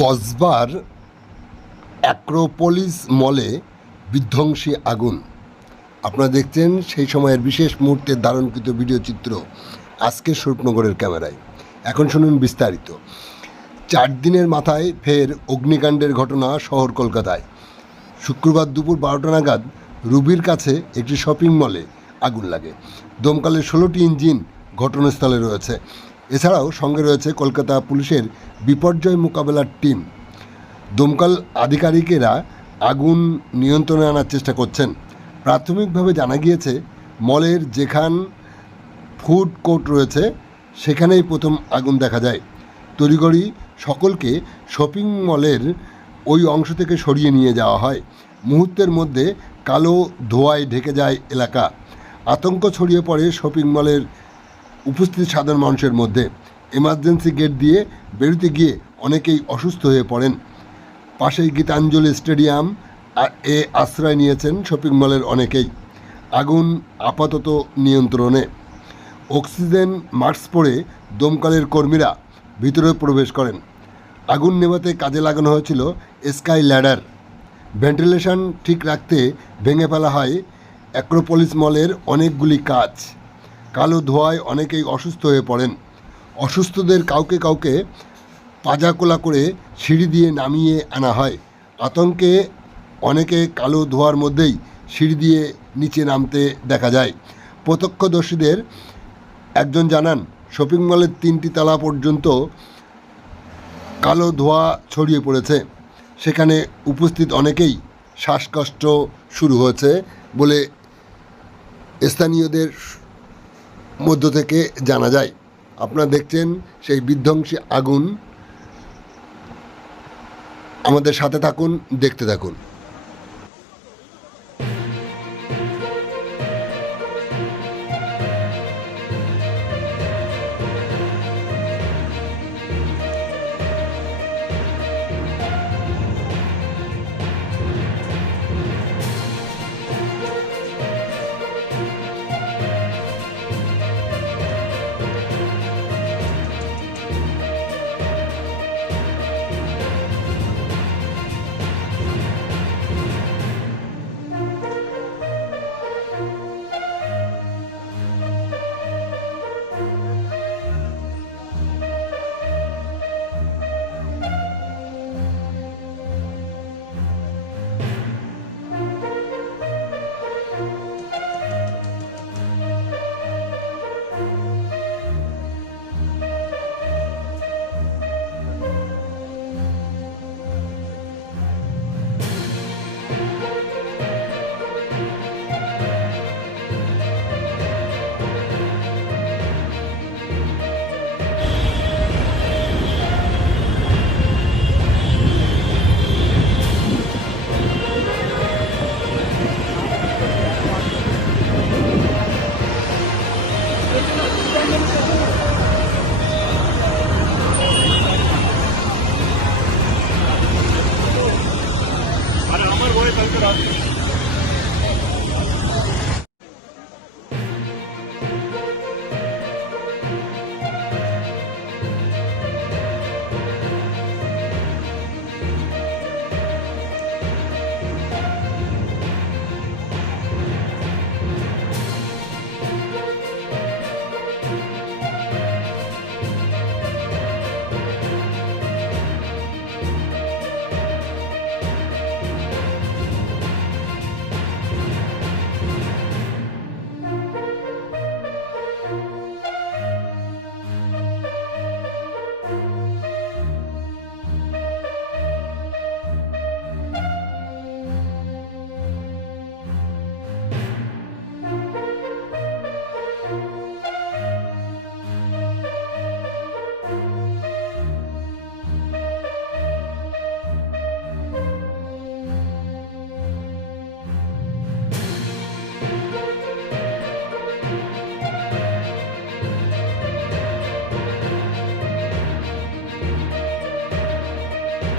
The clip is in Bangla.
কসবার অ্যাক্রোপলিস মলে বিধ্বংসী আগুন। আপনারা দেখছেন সেই সময়ের বিশেষ মুহূর্তের ধারণকৃত ভিডিও চিত্র আজকের স্বরূপনগরের ক্যামেরায়। এখন শুনুন বিস্তারিত। 4 দিনের মাথায় ফের অগ্নিকাণ্ডের ঘটনা শহর কলকাতায়। শুক্রবার দুপুর 12টা নাগাদ রুবির কাছে একটি শপিং মলে আগুন লাগে। দমকলের 16টি ইঞ্জিন ঘটনাস্থলে রয়েছে। এছাড়াও সঙ্গে রয়েছে কলকাতা পুলিশের বিপর্যয় মোকাবেলার টিম। দমকল আধিকারিকেরা আগুন নিয়ন্ত্রণে আনার চেষ্টা করছেন। প্রাথমিকভাবে জানা গিয়েছে, মলের যেখান ফুড কোর্ট রয়েছে সেখানেই প্রথম আগুন দেখা যায়। তড়িঘড়ি সকলকে শপিং মলের ওই অংশ থেকে সরিয়ে নিয়ে যাওয়া হয়। মুহূর্তের মধ্যে কালো ধোঁয়ায় ঢেকে যায় এলাকা। আতঙ্ক ছড়িয়ে পড়ে শপিং মলের উপস্থিত সাধারণ মানুষের মধ্যে। এমার্জেন্সি গেট দিয়ে বেরোতে গিয়ে অনেকেই অসুস্থ হয়ে পড়েন। পাশেই গীতাঞ্জলি স্টেডিয়াম এ আশ্রয় নিয়েছেন শপিং মলের অনেকেই। আগুন আপাতত নিয়ন্ত্রণে। অক্সিজেন মাস্ক পরে দমকলের কর্মীরা ভিতরে প্রবেশ করেন। আগুন নেভাতে কাজে লাগানো হয়েছিল স্কাই ল্যাডার। ভেন্টিলেশন ঠিক রাখতে ভেঙে ফেলা হয় অ্যাক্রোপলিস মলের অনেকগুলি কাচ। কালো ধোঁয়ায় অনেকেই অসুস্থ হয়ে পড়েন। অসুস্থদের কাউকে কাউকে পাজাকোলা করে সিঁড়ি দিয়ে নামিয়ে আনা হয়। আতঙ্কে অনেকে কালো ধোঁয়ার মধ্যেই সিঁড়ি দিয়ে নিচে নামতে দেখা যায়। প্রত্যক্ষদর্শীদের একজন জানান, শপিং মলের 3টি তলা পর্যন্ত কালো ধোঁয়া ছড়িয়ে পড়েছে। সেখানে উপস্থিত অনেকেই শ্বাসকষ্ট শুরু হয়েছে বলে স্থানীয়দের মধ্য থেকে জানা যায়। আপনারা দেখছেন সেই বিধ্বংসী আগুন। আমাদের সাথে থাকুন, দেখতে থাকুন।